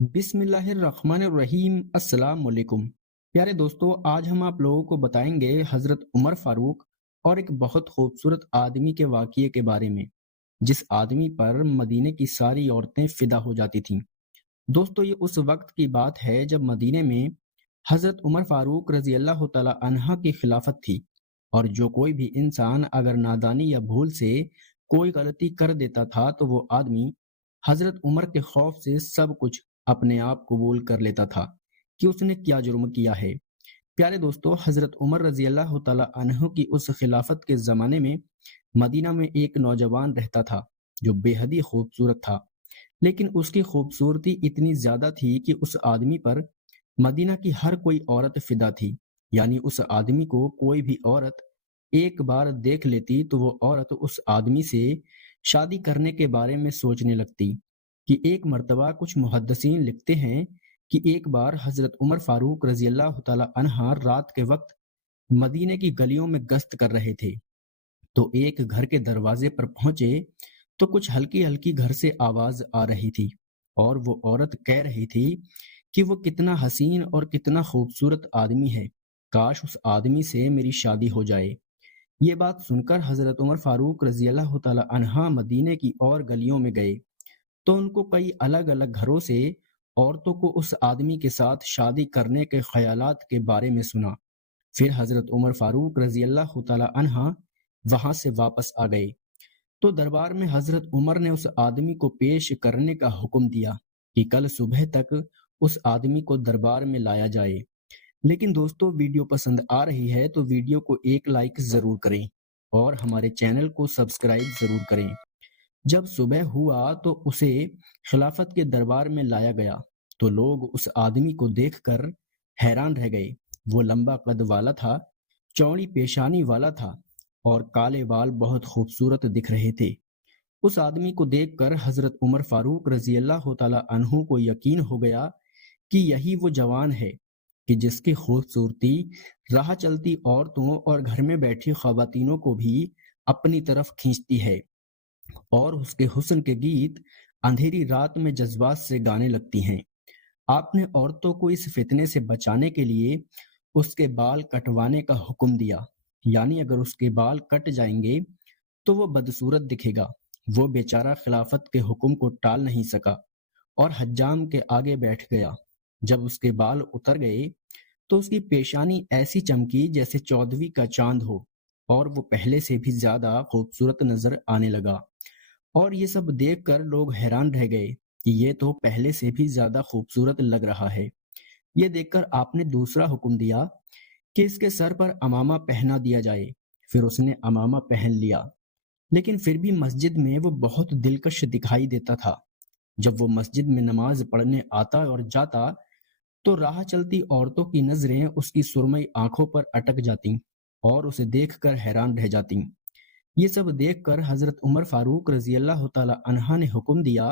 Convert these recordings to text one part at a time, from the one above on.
بسم اللہ الرحمن الرحیم۔ السلام علیکم پیارے دوستو، آج ہم آپ لوگوں کو بتائیں گے حضرت عمر فاروق اور ایک بہت خوبصورت آدمی کے واقعے کے بارے میں، جس آدمی پر مدینے کی ساری عورتیں فدا ہو جاتی تھیں۔ دوستو، یہ اس وقت کی بات ہے جب مدینے میں حضرت عمر فاروق رضی اللہ تعالی عنہ کی خلافت تھی، اور جو کوئی بھی انسان اگر نادانی یا بھول سے کوئی غلطی کر دیتا تھا تو وہ آدمی حضرت عمر کے خوف سے سب کچھ اپنے آپ قبول کر لیتا تھا کہ اس نے کیا جرم کیا ہے۔ پیارے دوستو، حضرت عمر رضی اللہ تعالی عنہ کی اس خلافت کے زمانے میں مدینہ میں ایک نوجوان رہتا تھا جو بے حد ہی خوبصورت تھا، لیکن اس کی خوبصورتی اتنی زیادہ تھی کہ اس آدمی پر مدینہ کی ہر کوئی عورت فدا تھی۔ یعنی اس آدمی کو کوئی بھی عورت ایک بار دیکھ لیتی تو وہ عورت اس آدمی سے شادی کرنے کے بارے میں سوچنے لگتی۔ کہ ایک مرتبہ کچھ محدثین لکھتے ہیں کہ ایک بار حضرت عمر فاروق رضی اللہ تعالی عنہ رات کے وقت مدینے کی گلیوں میں گشت کر رہے تھے، تو ایک گھر کے دروازے پر پہنچے تو کچھ ہلکی ہلکی گھر سے آواز آ رہی تھی، اور وہ عورت کہہ رہی تھی کہ وہ کتنا حسین اور کتنا خوبصورت آدمی ہے، کاش اس آدمی سے میری شادی ہو جائے۔ یہ بات سن کر حضرت عمر فاروق رضی اللہ تعالی عنہ مدینے کی اور گلیوں میں گئے تو ان کو کئی الگ الگ گھروں سے عورتوں کو اس آدمی کے ساتھ شادی کرنے کے خیالات کے بارے میں سنا۔ پھر حضرت عمر فاروق رضی اللہ تعالی عنہ وہاں سے واپس آ گئے تو دربار میں حضرت عمر نے اس آدمی کو پیش کرنے کا حکم دیا کہ کل صبح تک اس آدمی کو دربار میں لایا جائے۔ لیکن دوستو، ویڈیو پسند آ رہی ہے تو ویڈیو کو ایک لائک ضرور کریں اور ہمارے چینل کو سبسکرائب ضرور کریں۔ جب صبح ہوا تو اسے خلافت کے دربار میں لایا گیا تو لوگ اس آدمی کو دیکھ کر حیران رہ گئے۔ وہ لمبا قد والا تھا، چوڑی پیشانی والا تھا اور کالے بال بہت خوبصورت دکھ رہے تھے۔ اس آدمی کو دیکھ کر حضرت عمر فاروق رضی اللہ تعالی عنہ کو یقین ہو گیا کہ یہی وہ جوان ہے کہ جس کی خوبصورتی راہ چلتی عورتوں اور گھر میں بیٹھی خواتینوں کو بھی اپنی طرف کھینچتی ہے، اور اس کے حسن کے گیت اندھیری رات میں جذبات سے گانے لگتی ہیں۔ آپ نے عورتوں کو اس فتنے سے بچانے کے لیے اس کے بال کٹوانے کا حکم دیا، یعنی اگر اس کے بال کٹ جائیں گے تو وہ بدصورت دکھے گا۔ وہ بیچارہ خلافت کے حکم کو ٹال نہیں سکا اور حجام کے آگے بیٹھ گیا۔ جب اس کے بال اتر گئے تو اس کی پیشانی ایسی چمکی جیسے 14ویں کا چاند ہو، اور وہ پہلے سے بھی زیادہ خوبصورت نظر آنے لگا۔ اور یہ سب دیکھ کر لوگ حیران رہ گئے کہ یہ تو پہلے سے بھی زیادہ خوبصورت لگ رہا ہے۔ یہ دیکھ کر آپ نے دوسرا حکم دیا کہ اس کے سر پر امامہ پہنا دیا جائے۔ پھر اس نے امامہ پہن لیا، لیکن پھر بھی مسجد میں وہ بہت دلکش دکھائی دیتا تھا۔ جب وہ مسجد میں نماز پڑھنے آتا اور جاتا تو راہ چلتی عورتوں کی نظریں اس کی سرمئی آنکھوں پر اٹک جاتی اور اسے دیکھ کر حیران رہ جاتی۔ یہ سب دیکھ کر حضرت عمر فاروق رضی اللہ تعالی عنہ نے حکم دیا،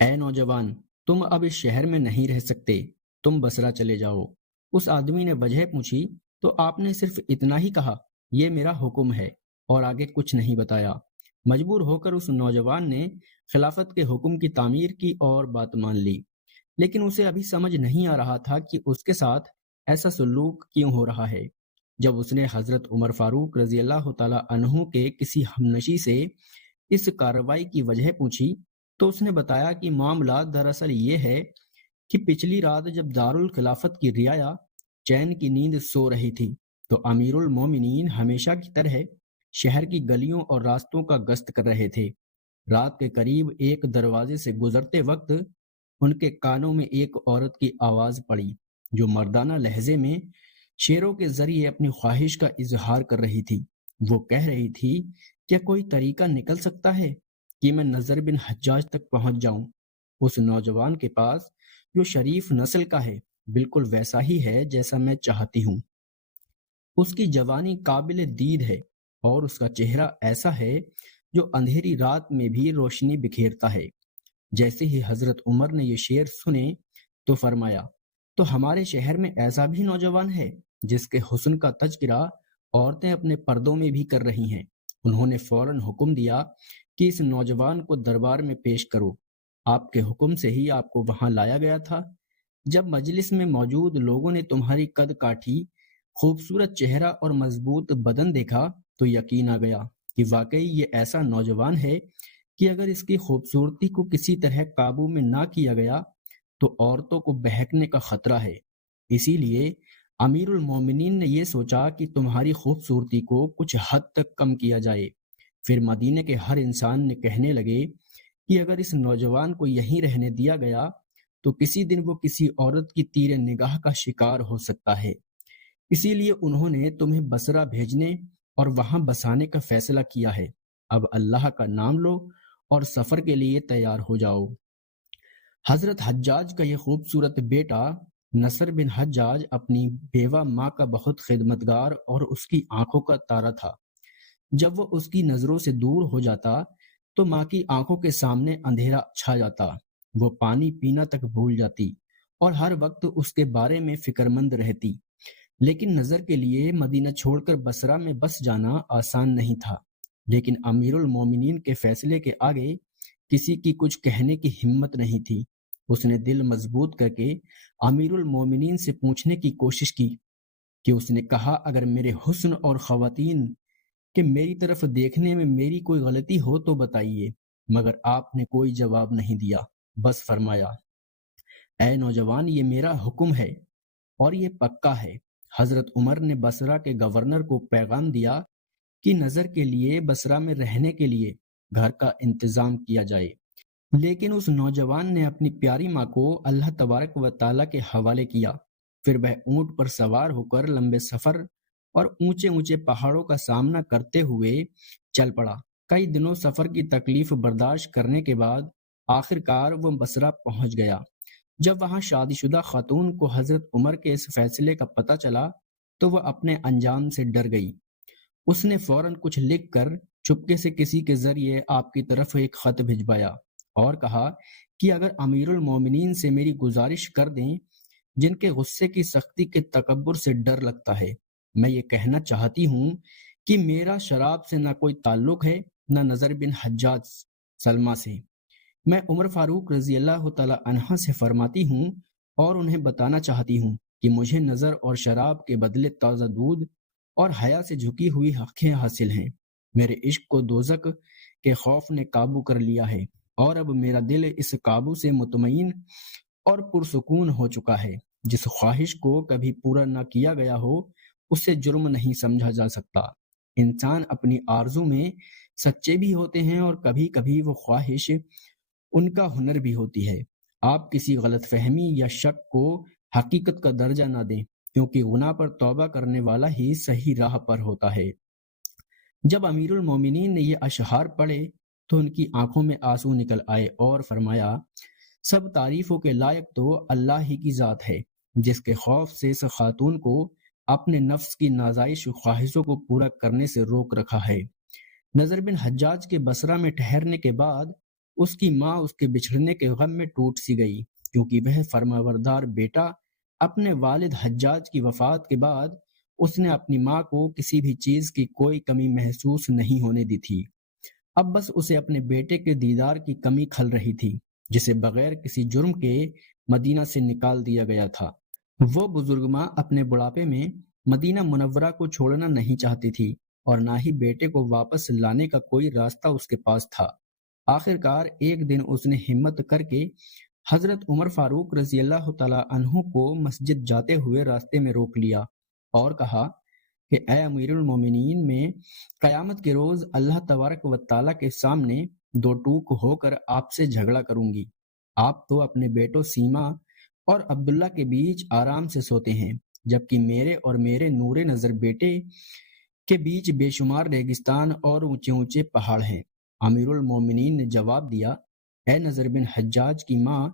اے نوجوان، تم اب اس شہر میں نہیں رہ سکتے، تم بصرہ چلے جاؤ۔ اس آدمی نے وجہ پوچھی تو آپ نے صرف اتنا ہی کہا، یہ میرا حکم ہے، اور آگے کچھ نہیں بتایا۔ مجبور ہو کر اس نوجوان نے خلافت کے حکم کی تعمیر کی اور بات مان لی، لیکن اسے ابھی سمجھ نہیں آ رہا تھا کہ اس کے ساتھ ایسا سلوک کیوں ہو رہا ہے۔ جب اس نے حضرت عمر فاروق رضی اللہ تعالی عنہ کے کسی ہمنشی سے اس کارروائی کی وجہ پوچھی تو اس نے بتایا کہ معاملہ دراصل یہ ہے کہ پچھلی رات جب دارالخلافت کی رعایا چین کی نیند سو رہی تھی تو امیر المومنین ہمیشہ کی طرح شہر کی گلیوں اور راستوں کا گشت کر رہے تھے۔ رات کے قریب ایک دروازے سے گزرتے وقت ان کے کانوں میں ایک عورت کی آواز پڑی جو مردانہ لہجے میں شعروں کے ذریعے اپنی خواہش کا اظہار کر رہی تھی۔ وہ کہہ رہی تھی، کیا کوئی طریقہ نکل سکتا ہے کہ میں نضر بن حجاج تک پہنچ جاؤں؟ اس نوجوان کے پاس جو شریف نسل کا ہے بالکل ویسا ہی ہے جیسا میں چاہتی ہوں۔ اس کی جوانی قابل دید ہے اور اس کا چہرہ ایسا ہے جو اندھیری رات میں بھی روشنی بکھیرتا ہے۔ جیسے ہی حضرت عمر نے یہ شعر سنے تو فرمایا، تو ہمارے شہر میں ایسا بھی نوجوان ہے جس کے حسن کا تذکرہ عورتیں اپنے پردوں میں بھی کر رہی ہیں۔ انہوں نے فوراً حکم دیا کہ اس نوجوان کو دربار میں پیش کرو۔ آپ کے حکم سے ہی آپ کو وہاں لایا گیا تھا؟ جب مجلس میں موجود لوگوں نے تمہاری قد کاٹھی خوبصورت چہرہ اور مضبوط بدن دیکھا تو یقین آ گیا کہ واقعی یہ ایسا نوجوان ہے کہ اگر اس کی خوبصورتی کو کسی طرح قابو میں نہ کیا گیا تو عورتوں کو بہکنے کا خطرہ ہے۔ اسی لیے امیر المومنین نے یہ سوچا کہ تمہاری خوبصورتی کو کچھ حد تک کم کیا جائے۔ پھر مدینے کے ہر انسان نے کہنے لگے کہ اگر اس نوجوان کو یہیں رہنے دیا گیا تو کسی دن وہ کسی عورت کی تیر نگاہ کا شکار ہو سکتا ہے۔ اسی لیے انہوں نے تمہیں بصرہ بھیجنے اور وہاں بسانے کا فیصلہ کیا ہے۔ اب اللہ کا نام لو اور سفر کے لیے تیار ہو جاؤ۔ حضرت حجاج کا یہ خوبصورت بیٹا نصر بن حجاج اپنی بیوہ ماں کا بہت خدمتگار اور اس کی آنکھوں کا تارا تھا۔ جب وہ اس کی نظروں سے دور ہو جاتا تو ماں کی آنکھوں کے سامنے اندھیرا چھا جاتا، وہ پانی پینا تک بھول جاتی اور ہر وقت اس کے بارے میں فکر مند رہتی۔ لیکن نظر کے لیے مدینہ چھوڑ کر بصرہ میں بس جانا آسان نہیں تھا، لیکن امیر المومنین کے فیصلے کے آگے کسی کی کچھ کہنے کی ہمت نہیں تھی۔ اس نے دل مضبوط کر کے امیر المومنین سے پوچھنے کی کوشش کی کہ اس نے کہا اگر میرے حسن اور خواتین کہ میری طرف دیکھنے میں میری کوئی غلطی ہو تو بتائیے، مگر آپ نے کوئی جواب نہیں دیا، بس فرمایا اے نوجوان یہ میرا حکم ہے اور یہ پکا ہے۔ حضرت عمر نے بصرہ کے گورنر کو پیغام دیا کہ نظر کے لیے بصرہ میں رہنے کے لیے گھر کا انتظام کیا جائے، لیکن اس نوجوان نے اپنی پیاری ماں کو اللہ تبارک و تعالیٰ کے حوالے کیا۔ پھر وہ اونٹ پر سوار ہو کر لمبے سفر اور اونچے اونچے پہاڑوں کا سامنا کرتے ہوئے چل پڑا۔ کئی دنوں سفر کی تکلیف برداشت کرنے کے بعد آخر کار وہ بصرہ پہنچ گیا۔ جب وہاں شادی شدہ خاتون کو حضرت عمر کے اس فیصلے کا پتہ چلا تو وہ اپنے انجام سے ڈر گئی۔ اس نے فوراً کچھ لکھ کر چپکے سے کسی کے ذریعے آپ کی طرف ایک خط بھجوایا اور کہا کہ اگر امیر المومنین سے میری گزارش کر دیں جن کے غصے کی سختی کے تکبر سے ڈر لگتا ہے، میں یہ کہنا چاہتی ہوں کہ میرا شراب سے نہ کوئی تعلق ہے نہ نظر بن حجاج سلمہ سے۔ میں عمر فاروق رضی اللہ تعالی عنہ سے فرماتی ہوں اور انہیں بتانا چاہتی ہوں کہ مجھے نظر اور شراب کے بدلے تازہ دودھ اور حیا سے جھکی ہوئی آنکھیں حاصل ہیں۔ میرے عشق کو دوزخ کے خوف نے قابو کر لیا ہے اور اب میرا دل اس قابو سے مطمئن اور پرسکون ہو چکا ہے۔ جس خواہش کو کبھی پورا نہ کیا گیا ہو اسے جرم نہیں سمجھا جا سکتا۔ انسان اپنی آرزو میں سچے بھی ہوتے ہیں اور کبھی کبھی وہ خواہش ان کا ہنر بھی ہوتی ہے۔ آپ کسی غلط فہمی یا شک کو حقیقت کا درجہ نہ دیں، کیونکہ گناہ پر توبہ کرنے والا ہی صحیح راہ پر ہوتا ہے۔ جب امیر المومنین نے یہ اشعار پڑھے تو ان کی آنکھوں میں آنسو نکل آئے اور فرمایا سب تعریفوں کے لائق تو اللہ ہی کی ذات ہے جس کے خوف سے اس خاتون کو اپنے نفس کی نازائش خواہشوں کو پورا کرنے سے روک رکھا ہے۔ نظر بن حجاج کے بصرہ میں ٹھہرنے کے بعد اس کی ماں اس کے بچھڑنے کے غم میں ٹوٹ سی گئی، کیونکہ وہ فرمانبردار بیٹا اپنے والد حجاج کی وفات کے بعد اس نے اپنی ماں کو کسی بھی چیز کی کوئی کمی محسوس نہیں ہونے دی تھی۔ اب بس اسے اپنے بیٹے کے دیدار کی کمی کھل رہی تھی جسے بغیر کسی جرم کے مدینہ سے نکال دیا گیا تھا۔ وہ بزرگ ماں اپنے بڑھاپے میں مدینہ منورہ کو چھوڑنا نہیں چاہتی تھی اور نہ ہی بیٹے کو واپس لانے کا کوئی راستہ اس کے پاس تھا۔ آخر کار ایک دن اس نے ہمت کر کے حضرت عمر فاروق رضی اللہ تعالی عنہ کو مسجد جاتے ہوئے راستے میں روک لیا اور کہا کہ اے امیر المومنین، میں قیامت کے روز اللہ تبارک و تعالیٰ کے سامنے دو ٹوک ہو کر آپ سے جھگڑا کروں گی۔ آپ تو اپنے بیٹوں سیما اور عبداللہ کے بیچ آرام سے سوتے ہیں، جبکہ میرے اور میرے نور نظر بیٹے کے بیچ بے شمار ریگستان اور اونچے اونچے پہاڑ ہیں۔ امیر المومنین نے جواب دیا اے نظر بن حجاج کی ماں،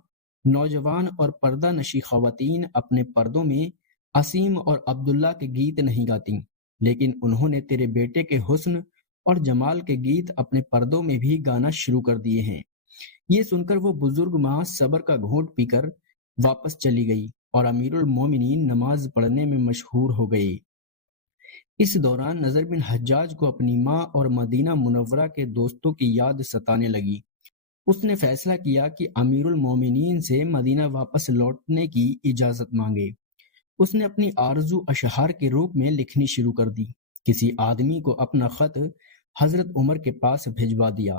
نوجوان اور پردہ نشی خواتین اپنے پردوں میں عصیم اور عبداللہ کے گیت نہیں گاتی، لیکن انہوں نے تیرے بیٹے کے حسن اور جمال کے گیت اپنے پردوں میں بھی گانا شروع کر دیے ہیں۔ یہ سن کر وہ بزرگ ماں صبر کا گھونٹ پی کر واپس چلی گئی اور امیر المومنین نماز پڑھنے میں مشغول ہو گئی۔ اس دوران نظر بن حجاج کو اپنی ماں اور مدینہ منورہ کے دوستوں کی یاد ستانے لگی۔ اس نے فیصلہ کیا کہ امیر المومنین سے مدینہ واپس لوٹنے کی اجازت مانگے۔ اس نے اپنی آرزو اشعار کے روپ میں لکھنی شروع کر دی۔ کسی آدمی کو اپنا خط حضرت عمر کے پاس بھجوا دیا۔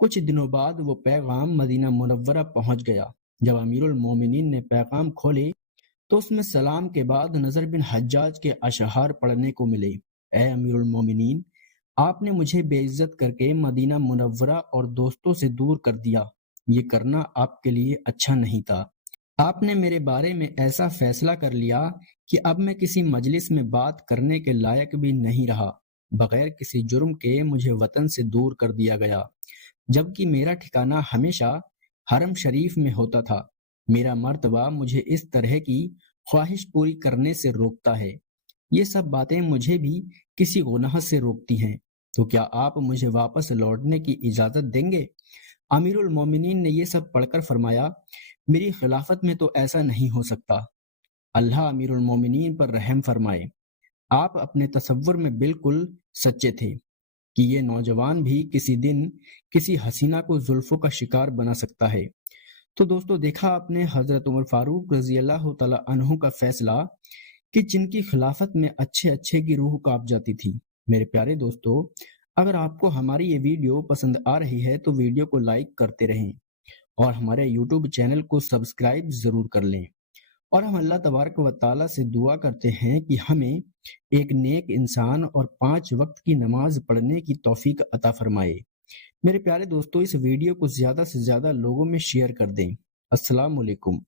کچھ دنوں بعد وہ پیغام مدینہ منورہ پہنچ گیا۔ جب امیر المومنین نے پیغام کھولے تو اس میں سلام کے بعد نضر بن حجاج کے اشعار پڑھنے کو ملے۔ اے امیر المومنین، آپ نے مجھے بے عزت کر کے مدینہ منورہ اور دوستوں سے دور کر دیا۔ یہ کرنا آپ کے لیے اچھا نہیں تھا۔ آپ نے میرے بارے میں ایسا فیصلہ کر لیا کہ اب میں کسی مجلس میں بات کرنے کے لائق بھی نہیں رہا۔ بغیر کسی جرم کے مجھے وطن سے دور کر دیا گیا، جبکہ میرا ٹھکانہ ہمیشہ حرم شریف میں ہوتا تھا۔ میرا مرتبہ مجھے اس طرح کی خواہش پوری کرنے سے روکتا ہے۔ یہ سب باتیں مجھے بھی کسی گناہ سے روکتی ہیں، تو کیا آپ مجھے واپس لوٹنے کی اجازت دیں گے؟ امیر المومنین نے یہ سب پڑھ کر فرمایا، میری خلافت میں تو ایسا نہیں ہو سکتا۔ اللہ امیر المومنین پر رحم فرمائے۔ آپ اپنے تصور میں بالکل سچے تھے کہ یہ نوجوان بھی کسی دن کسی حسینہ کو زلفوں کا شکار بنا سکتا ہے۔ تو دوستو، دیکھا آپ نے حضرت عمر فاروق رضی اللہ تعالی عنہ کا فیصلہ کہ جن کی خلافت میں اچھے اچھے کی روح کانپ جاتی تھی۔ میرے پیارے دوستو، اگر آپ کو ہماری یہ ویڈیو پسند آ رہی ہے تو ویڈیو کو لائک کرتے رہیں اور ہمارے یوٹیوب چینل کو سبسکرائب ضرور کر لیں۔ اور ہم اللہ تبارک و تعالیٰ سے دعا کرتے ہیں کہ ہمیں ایک نیک انسان اور 5 وقت کی نماز پڑھنے کی توفیق عطا فرمائے۔ میرے پیارے دوستو، اس ویڈیو کو زیادہ سے زیادہ لوگوں میں شیئر کر دیں۔ السلام علیکم۔